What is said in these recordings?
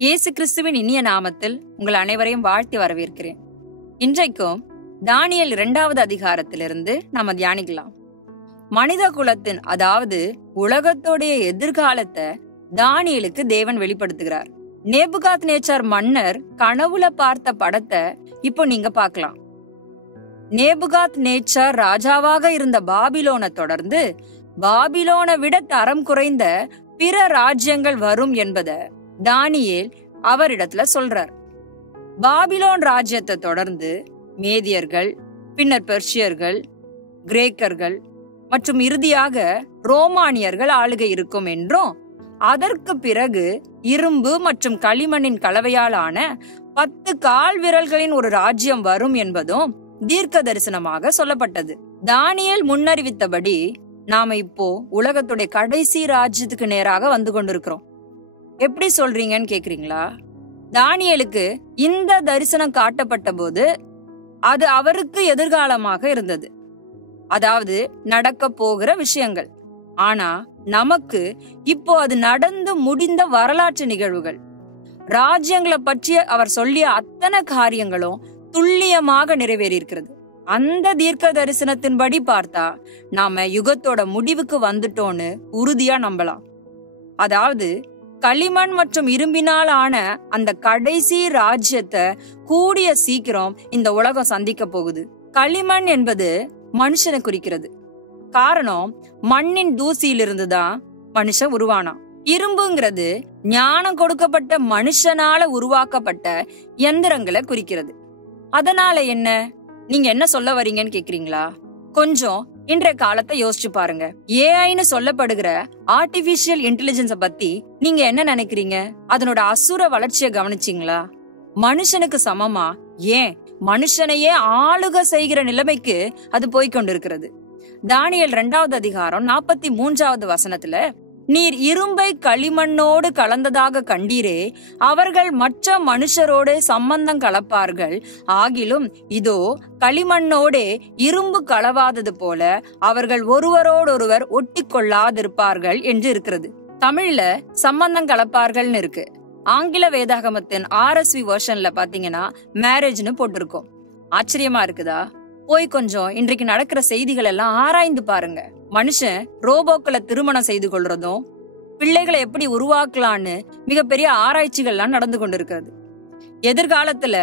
இயேசு கிறிஸ்துவின் இனிய நாமத்தில் உங்கள் அனைவரையும் வாழ்த்தி வரவேற்கிறேன். இன்றைக்கும் தானியேல் 2வது அதிகாரத்திலிருந்து நாம தியானிக்கலாம். மனித குலத்தின் அதாவது உலகத்தோடைய எதிர்காலத்தை தானியேலுக்கு தேவன் வெளிப்படுத்துகிறார். நேபுகாத்நேச்சார் மன்னர் கனவுல பார்த்த படத்தை இப்போ நீங்க பார்க்கலாம். நேபுகாத்நேச்சார் ராஜாவாக இருந்த பாபிலோனை தொடர்ந்து பாபிலோனை விட தரம் குறைந்த பிற ராஜ்யங்கள் வரும் என்பதை தானியேல் அவரிடத்துல சொல்றார். பாபிலோன் ராஜ்யத்தை தொடர்ந்து மேதியர்கள், பின்னர் பெர்ஷியர்கள், கிரேக்கர்கள் மற்றும் இறுதியாக ரோமானியர்கள் ஆளுகை இருக்கும் என்றும், அதற்கு பிறகு இரும்பு மற்றும் களிமண்ணின் கலவையால் ஆன 10 கால் விரல்களின் ஒரு ராஜ்யம் வரும் என்பதும் தீர்க்க தரிசனமாக சொல்லப்பட்டது. தானியேல் முன்னறிவித்தபடி நாம இப்போ உலகத்துடைய கடைசி ராஜ்யத்துக்கு நேராக வந்து கொண்டிருக்கிறோம். எப்படி சொல்றீங்கன்னு கேக்குறீங்களா? தானியேலுக்கு இந்த தரிசனம் காட்டப்பட்ட போது அது அவருக்கு எதிர்காலமாக இருந்தது, அதாவது நடக்க போகிற விஷயங்கள். ஆனா நமக்கு இப்போ அது நடந்து முடிந்த வரலாற்று நிகழ்வுகள். ராஜ்யங்களை பற்றிய அவர் சொல்லிய அத்தனை காரியங்களும் துல்லியமாக நிறைவேறி இருக்கிறது. அந்த தீர்க்க தரிசனத்தின்படி பார்த்தா நாம யுகத்தோட முடிவுக்கு வந்துட்டோன்னு உறுதியா நம்பலாம். அதாவது களிமண் மற்றும் இரும்பினால் ஆன அந்த கடைசி ராஜ்யத்தை கூடிய சீக்கிரம் இந்த உலகம் சந்திக்க போகுது. களிமண் என்பது மனுஷனை குறிக்கிறது. காரணம், மண்ணின் தூசியிலிருந்து தான் மனுஷன் உருவானான். இரும்புங்கிறது ஞானம் கொடுக்கப்பட்ட மனுஷனால உருவாக்கப்பட்ட எந்திரங்களை குறிக்கிறது. அதனால என்ன, நீங்க என்ன சொல்ல வரீங்கன்னு கேக்குறீங்களா? கொஞ்சம் இன்றைய காலத்தை யோசிச்சு பாருங்க. ஏஐன்னு சொல்லப்படுகிற ஆர்டிபிஷியல் இன்டெலிஜென்ஸ பத்தி நீங்க என்ன நினைக்கிறீங்க? அதனோட அசுர வளர்ச்சியை கவனிச்சீங்களா? மனுஷனுக்கு சமமா, ஏன் மனுஷனையே ஆளுக செய்கிற நிலைமைக்கு அது போய்கொண்டிருக்கிறது. தானியேல் 2வது அதிகாரம் 43வது வசனத்துல, நீர் இரும்பை களிமண்ணோடு கலந்ததாக கண்டீரே, அவர்கள் மற்ற மனுஷரோடு சம்பந்தம் கலப்பார்கள், ஆகிலும் இதோ களிமண்ணோடே இரும்பு கலவாதது போல அவர்கள் ஒருவரோடொருவர் ஒட்டி கொள்ளாதிருப்பார்கள் என்று இருக்கிறது. தமிழ்ல சம்பந்தம் கலப்பார்கள்னு இருக்கு. ஆங்கில வேதாகமத்தின் RSV வெர்ஷன்ல பாத்தீங்கன்னா மேரேஜ்னு போட்டிருக்கோம். ஆச்சரியமா இருக்குதா? போய் கொஞ்சம் இன்றைக்கு நடக்கிற செய்திகள் எல்லாம் ஆராய்ந்து பாருங்க. மனுஷன் ரோபோக்களை திருமணம் செய்து கொள்றதும், பிள்ளைகளை எப்படி உருவாக்கலான்னு மிகப்பெரிய ஆராய்ச்சிகள்லாம் நடந்து கொண்டிருக்கிறது. எதிர்காலத்துல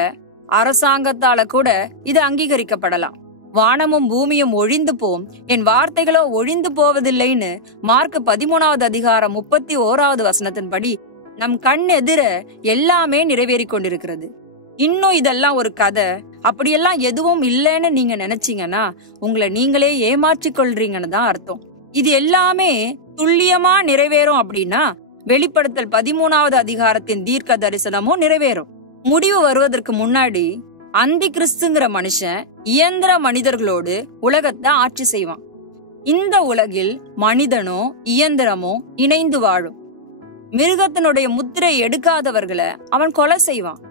அரசாங்கத்தால கூட இது அங்கீகரிக்கப்படலாம். வானமும் பூமியும் ஒழிந்து போம், என் வார்த்தைகளோ ஒழிந்து போவதில்லைன்னு மார்க் 13வது அதிகாரம் 31வது வசனத்தின்படி நம் கண் எதிர எல்லாமே நிறைவேறி கொண்டிருக்கிறது. இன்னும் இதெல்லாம் ஒரு கதை, அப்படியெல்லாம் எதுவும் இல்லைன்னு நீங்க நினைச்சீங்கன்னா உங்களை நீங்களே ஏமாற்றிக் கொள்றீங்கன்னு தான் அர்த்தம். இது எல்லாமே துல்லியமா நிறைவேறும் அப்படின்னா வெளிப்படுத்தல் 13வது அதிகாரத்தின் தீர்க்க தரிசனமும் நிறைவேறும். முடிவு வருவதற்கு முன்னாடி அந்தி கிறிஸ்துங்கிற மனுஷன் இயந்திர மனிதர்களோடு உலகத்தை ஆட்சி செய்வான். இந்த உலகில் மனிதனும் இயந்திரமும் இணைந்து வாழும். மிருகத்தினுடைய முத்திரை எடுக்காதவர்களை அவன் கொலை செய்வான்.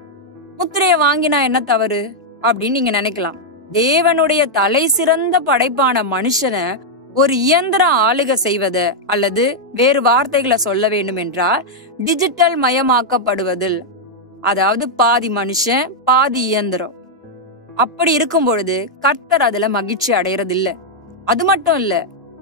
முத்திரைய வாங்கினா என்ன தவறு அப்படின்னு நீங்க நினைக்கலாம். தேவனுடைய தலை சிறந்த படைப்பான மனுஷனை ஒரு இயந்திர ஆளுகை செய்வது, அல்லது வேறு வார்த்தைகளை சொல்ல வேண்டும் என்றால் டிஜிட்டல் மயமாக்கப்படுவதில், அதாவது பாதி மனுஷன் பாதி இயந்திரம். அப்படி இருக்கும் பொழுது கர்த்தர் அதுல மகிழ்ச்சி அடையறதில்லை. அது மட்டும் இல்ல,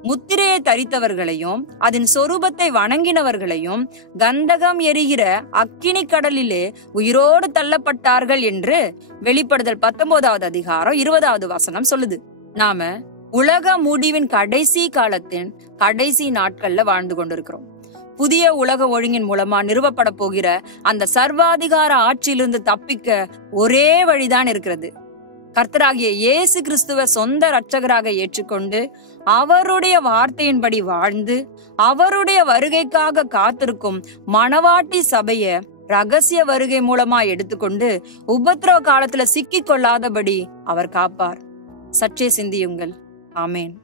முத்திரையை தரித்தவர்களையும் அதன் சொரூபத்தை வணங்கினவர்களையும் கந்தகம் எரிகிற அக்கினி கடலிலே உயிரோடு தள்ளப்பட்டார்கள் என்று வெளிப்படுத்தல் 19வது அதிகாரம் 20வது வசனம் சொல்லுது. நாம உலக முடிவின் கடைசி காலத்தின் கடைசி நாட்கள்ல வாழ்ந்து கொண்டிருக்கிறோம். புதிய உலக ஒழுங்கின் மூலமா நிறுவப்பட போகிற அந்த சர்வாதிகார ஆட்சியிலிருந்து தப்பிக்க ஒரே வழிதான் இருக்கிறது. கர்த்தராகிய இயேசு கிறிஸ்துவ சொந்த இரட்சகராக ஏற்றுக்கொண்டு அவருடைய வார்த்தையின்படி வாழ்ந்து அவருடைய வருகைக்காக காத்திருக்கும் மணவாட்டி சபைய ரகசிய வருகை மூலமா எடுத்துக்கொண்டு உபத்திரவ காலத்துல சிக்கிக் கொள்ளாதபடி அவர் காப்பார். சற்றே சிந்தியுங்கள். ஆமேன்.